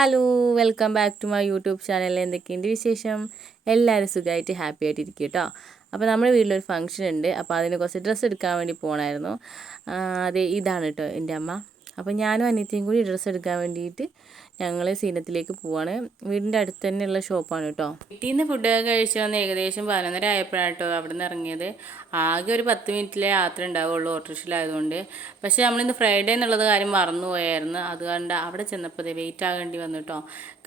Hello welcome back to my YouTube channel. എന്തൊക്കെയുണ്ട് വിശേഷം? എല്ലാവരും സുഖമായിട്ട് ഹാപ്പി ആയിട്ട് ഇരിക്കും കേട്ടോ അപ്പോൾ നമ്മുടെ വീട്ടിലൊരു ഫംഗ്ഷൻ ഉണ്ട് അപ്പോൾ അതിന് കുറച്ച് ഡ്രസ്സ് എടുക്കാൻ വേണ്ടി പോകണമായിരുന്നു അതെ ഇതാണ് കേട്ടോ എന്റെ അമ്മ. അപ്പോൾ ഞാനും അനിയത്തിയും കൂടി ഡ്രസ്സ് എടുക്കാൻ വേണ്ടിയിട്ട് ഞങ്ങൾ സീനത്തിലേക്ക് പോവാണ്. വീടിന്റെ അടുത്ത് തന്നെയുള്ള ഷോപ്പാണ് കേട്ടോ. വീട്ടിൽ നിന്ന് ഫുഡൊക്കെ കഴിച്ച് വന്ന് ഏകദേശം പതിനൊന്നര ആയപ്പോഴാണ് കേട്ടോ അവിടെ നിന്ന് ഇറങ്ങിയത്. ആകെ ഒരു പത്ത് മിനിറ്റിലെ യാത്ര ഉണ്ടാവുള്ളൂ ഓട്ടോറിക്ഷയിലായതുകൊണ്ട്. പക്ഷേ നമ്മളിന്ന് ഫ്രൈഡേ എന്നുള്ളത് കാര്യം മറന്നുപോയായിരുന്നു അതുകൊണ്ട് അവിടെ ചെന്നപ്പോൾ വെയിറ്റ് ആകേണ്ടി വന്നു കേട്ടോ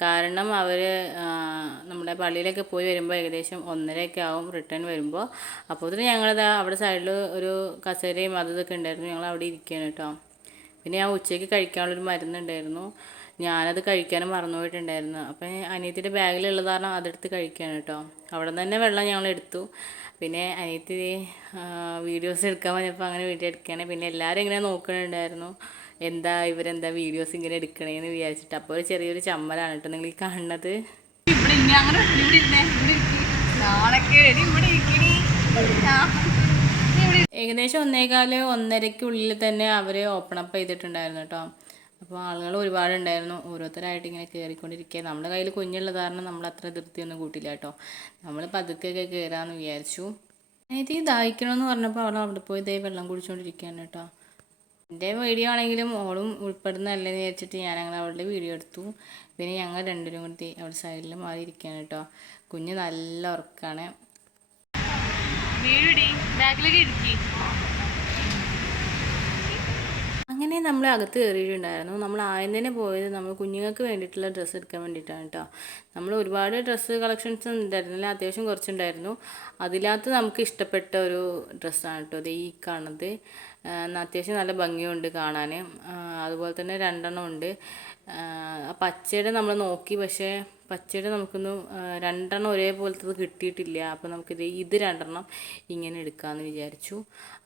കാരണം അവർ നമ്മുടെ പള്ളിയിലൊക്കെ പോയി വരുമ്പോൾ ഏകദേശം ഒന്നരയൊക്കെ ആവും റിട്ടേൺ വരുമ്പോൾ അപ്പോൾ ഞങ്ങളിത് അവിടെ സൈഡിൽ ഒരു കസേരയും അതും ഇതൊക്കെ ഉണ്ടായിരുന്നു. ഞങ്ങൾ അവിടെ ഇരിക്കുകയാണ് കേട്ടോ പിന്നെ ഞാൻ ഉച്ചയ്ക്ക് കഴിക്കാനുള്ളൊരു മരുന്നുണ്ടായിരുന്നു. ഞാനത് കഴിക്കാനും മറന്നുപോയിട്ടുണ്ടായിരുന്നു. അപ്പം അനിയത്തിന്റെ ബാഗിലുള്ളത് കാരണം അതെടുത്ത് കഴിക്കാൻ കേട്ടോ. അവിടെ നിന്ന് തന്നെ വെള്ളം ഞങ്ങൾ എടുത്തു. പിന്നെ അനിയത്തി വീഡിയോസ് എടുക്കാൻ പറഞ്ഞപ്പോൾ അങ്ങനെ വീട്ടിൽ എടുക്കുകയാണ്. പിന്നെ എല്ലാവരും ഇങ്ങനെ നോക്കുന്നുണ്ടായിരുന്നു. എന്താ ഇവരെന്താ വീഡിയോസ് ഇങ്ങനെ എടുക്കണേന്ന് വിചാരിച്ചിട്ട്. അപ്പോൾ ഒരു ചെറിയൊരു ചമ്മലാണ് കേട്ടോ നിങ്ങൾ ഈ കാണുന്നത്. ഇവിടെ ഇങ്ങനെ അങ്ങനെ ഇവിടെ ഇരുന്നേ ഇവിടെ. നാളൊക്കെ ഇവിടെ ഏകദേശം ഒന്നേകാൽ ഒന്നരയ്ക്കുള്ളിൽ തന്നെ അവർ ഓപ്പൺ അപ്പ് ചെയ്തിട്ടുണ്ടായിരുന്നു കേട്ടോ. അപ്പോൾ ആളുകൾ ഒരുപാടുണ്ടായിരുന്നു. ഓരോരുത്തരായിട്ട് ഇങ്ങനെ കയറിക്കൊണ്ടിരിക്കുക നമ്മുടെ കയ്യിൽ കുഞ്ഞുള്ളത് കാരണം നമ്മൾ അത്ര ധൃതിയൊന്നും കൂട്ടില്ല കേട്ടോ. നമ്മൾ പതുക്കെയൊക്കെ കയറാമെന്ന് വിചാരിച്ചു. എനിക്ക് ദാഹിക്കണമെന്ന് പറഞ്ഞപ്പോൾ അവൾ അവിടെ പോയി ദേ വെള്ളം കുടിച്ചുകൊണ്ടിരിക്കുകയാണ് കേട്ടോ. എന്റെ വീഡിയോ ആണെങ്കിലും ഓളും ഉൾപ്പെടുന്നതല്ലെന്ന് വിചാരിച്ചിട്ട് ഞാൻ അവളുടെ വീഡിയോ എടുത്തു. പിന്നെ ഞങ്ങൾ രണ്ടുപേരും കൂടി അവിടെ സൈഡിൽ മാറിയിരിക്കുകയാണ് കേട്ടോ. കുഞ്ഞ് നല്ല ഉറക്കമാണ് ഇടുക്കി അങ്ങനെ നമ്മൾ അകത്ത് കയറിയിട്ടുണ്ടായിരുന്നു. നമ്മൾ ആദ്യം തന്നെ പോയത് നമ്മൾ കുഞ്ഞുങ്ങൾക്ക് വേണ്ടിയിട്ടുള്ള ഡ്രസ്സ് എടുക്കാൻ വേണ്ടിയിട്ടാണ് കേട്ടോ നമ്മൾ ഒരുപാട് ഡ്രസ്സ് കളക്ഷൻസ് ഉണ്ടായിരുന്നില്ല അത്യാവശ്യം കുറച്ചുണ്ടായിരുന്നു. അതിനകത്ത് നമുക്ക് ഇഷ്ടപ്പെട്ട ഒരു ഡ്രസ്സാണ് കേട്ടോ അത് ഈ കാണുന്നത്. അത്യാവശ്യം നല്ല ഭംഗിയുണ്ട് കാണാൻ അതുപോലെ തന്നെ രണ്ടെണ്ണം ഉണ്ട്. പച്ചയുടെ നമ്മൾ നോക്കി. പക്ഷേ പച്ചയുടെ നമുക്കൊന്ന് രണ്ടെണ്ണം ഒരേപോലത്തത് കിട്ടിയിട്ടില്ല. അപ്പോൾ നമുക്കിത് ഇത് രണ്ടെണ്ണം ഇങ്ങനെ എടുക്കാമെന്ന് വിചാരിച്ചു.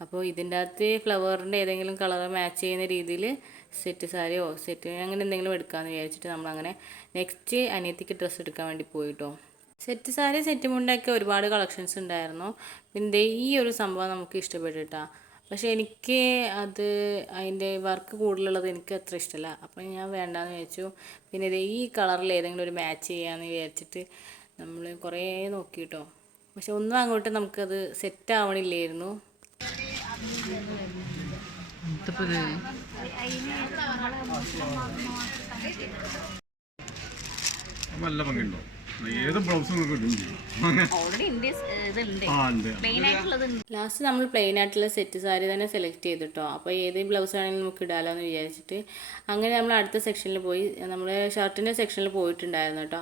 അപ്പോൾ ഇതിന്റെ അകത്ത് ഫ്ലവറിന്റെ ഏതെങ്കിലും കളർ മാച്ച് ചെയ്യുന്ന രീതിയിൽ സെറ്റ് സാരിയോ സെറ്റ് അങ്ങനെ എന്തെങ്കിലും എടുക്കാമെന്ന് വിചാരിച്ചിട്ട് നമ്മളങ്ങനെ നെക്സ്റ്റ് അനിയത്തിക്ക് ഡ്രസ്സ് എടുക്കാൻ വേണ്ടി പോയിട്ടോ. സെറ്റ് സാരി സെറ്റ് മുണ്ടൊക്കെ ഒരുപാട് കളക്ഷൻസ് ഉണ്ടായിരുന്നു. പിന്നെ ഈ ഒരു സംഭവം നമുക്ക് ഇഷ്ടപ്പെട്ടിട്ടാ. പക്ഷേ എനിക്ക് അത് അതിന്റെ വർക്ക് കൂടുതലുള്ളത് എനിക്ക് അത്ര ഇഷ്ടമല്ല. അപ്പം ഞാൻ വേണ്ടാന്ന് വിചാരിച്ചു. പിന്നെ ഇത് ഈ കളറിൽ ഏതെങ്കിലും ഒരു മാച്ച് ചെയ്യാമെന്ന് വിചാരിച്ചിട്ട് നമ്മൾ കുറേ നോക്കി കേട്ടോ. പക്ഷെ ഒന്നും അങ്ങോട്ട് നമുക്കത് സെറ്റ് ആവണില്ലായിരുന്നു. നല്ല ഭംഗിയുണ്ടോ? ഏത് ബ്ലൗസും ലാസ്റ്റ് നമ്മൾ പ്ലെയിൻ ആയിട്ടുള്ള സെറ്റ് സാരി തന്നെ സെലക്ട് ചെയ്തിട്ടോ. അപ്പോൾ ഏത് ബ്ലൗസ് ആണെങ്കിലും നമുക്ക് ഇടാലോ എന്ന് വിചാരിച്ചിട്ട്. അങ്ങനെ നമ്മൾ അടുത്ത സെക്ഷനിൽ പോയി. നമ്മൾ ഷർട്ടിന്റെ സെക്ഷനിൽ പോയിട്ടുണ്ടായിരുന്നു കേട്ടോ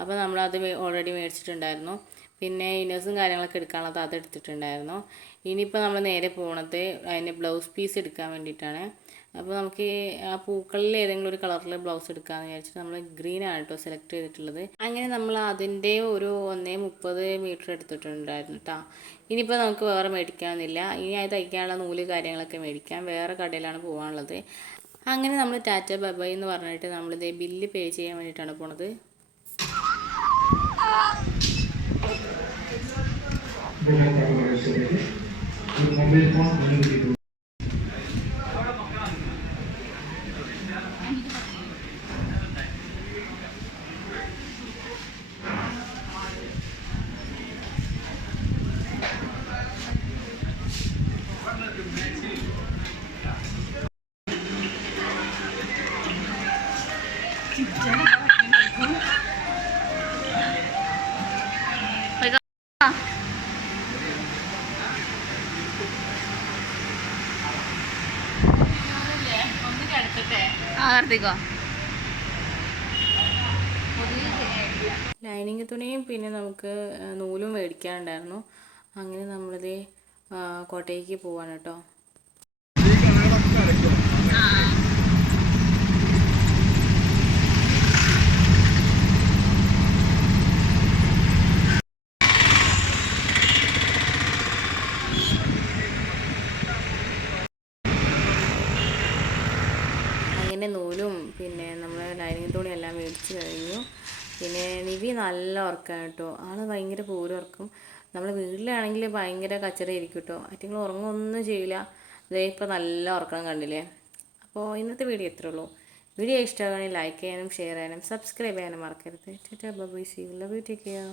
അപ്പോൾ നമ്മളത് ഓൾറെഡി മേടിച്ചിട്ടുണ്ടായിരുന്നു. പിന്നെ ഇന്നേഴ്സും കാര്യങ്ങളൊക്കെ എടുക്കാനുള്ളത് അത് എടുത്തിട്ടുണ്ടായിരുന്നു. ഇനിയിപ്പോൾ നമ്മൾ നേരെ പോണത് അതിന്റെ ബ്ലൗസ് പീസ് എടുക്കാൻ വേണ്ടിയിട്ടാണ്. അപ്പോൾ നമുക്ക് ആ പൂക്കളിൽ ഏതെങ്കിലും ഒരു കളറിൽ ബ്ലൗസ് എടുക്കാമെന്ന് വിചാരിച്ചിട്ട് നമ്മൾ ഗ്രീൻ ആണ് കേട്ടോ സെലക്ട് ചെയ്തിട്ടുള്ളത്. അങ്ങനെ നമ്മൾ അതിന്റെ ഒരു ഒന്നേ മുപ്പത് മീറ്റർ എടുത്തിട്ടുണ്ടായിരുന്നു കേട്ടോ ഇനിയിപ്പോൾ നമുക്ക് വേറെ മേടിക്കാമെന്നില്ല ഇനി അത് തയ്ക്കാനുള്ള നൂൽ കാര്യങ്ങളൊക്കെ മേടിക്കാം. വേറെ കടയിലാണ് പോകാനുള്ളത് അങ്ങനെ നമ്മൾ ടാറ്റ ബബൈ എന്ന് പറഞ്ഞിട്ട് നമ്മളിത് ബില്ല് പേ ചെയ്യാൻ വേണ്ടിയിട്ടാണ് പോണത്. mobil pun ini begitu. ആ ലൈനിങ് തുണിയും പിന്നെ നമുക്ക് നൂലും മേടിക്കാനുണ്ടായിരുന്നു. അങ്ങനെ നമ്മളിത് കോട്ടയ്ക്ക് പോവാണ് കേട്ടോ. അങ്ങനെ നൂലും പിന്നെ നമ്മൾ ലൈനിങ് തുണി എല്ലാം മേടിച്ച് കഴിഞ്ഞു. പിന്നെ നിവി നല്ല ഉറക്കമാണ് കേട്ടോ. ആൾ ഭയങ്കര പൂരം ഉറക്കും നമ്മൾ വീട്ടിലാണെങ്കിൽ ഭയങ്കര ഇരിക്കും കേട്ടോ. അറ്റിങ്ങൾ ഉറങ്ങൊന്നും ചെയ്യില്ല. ഇതേ ഇപ്പോൾ നല്ല ഉറക്കം കണ്ടില്ലേ? അപ്പോൾ ഇന്നത്തെ വീഡിയോ ഇത്രേ ഉള്ളൂ. വീഡിയോ ഇഷ്ടമാണെങ്കിൽ ലൈക്ക് ചെയ്യാനും ഷെയർ ചെയ്യാനും സബ്സ്ക്രൈബ് ചെയ്യാനും മറക്കരുത്. Tata bye see love you take care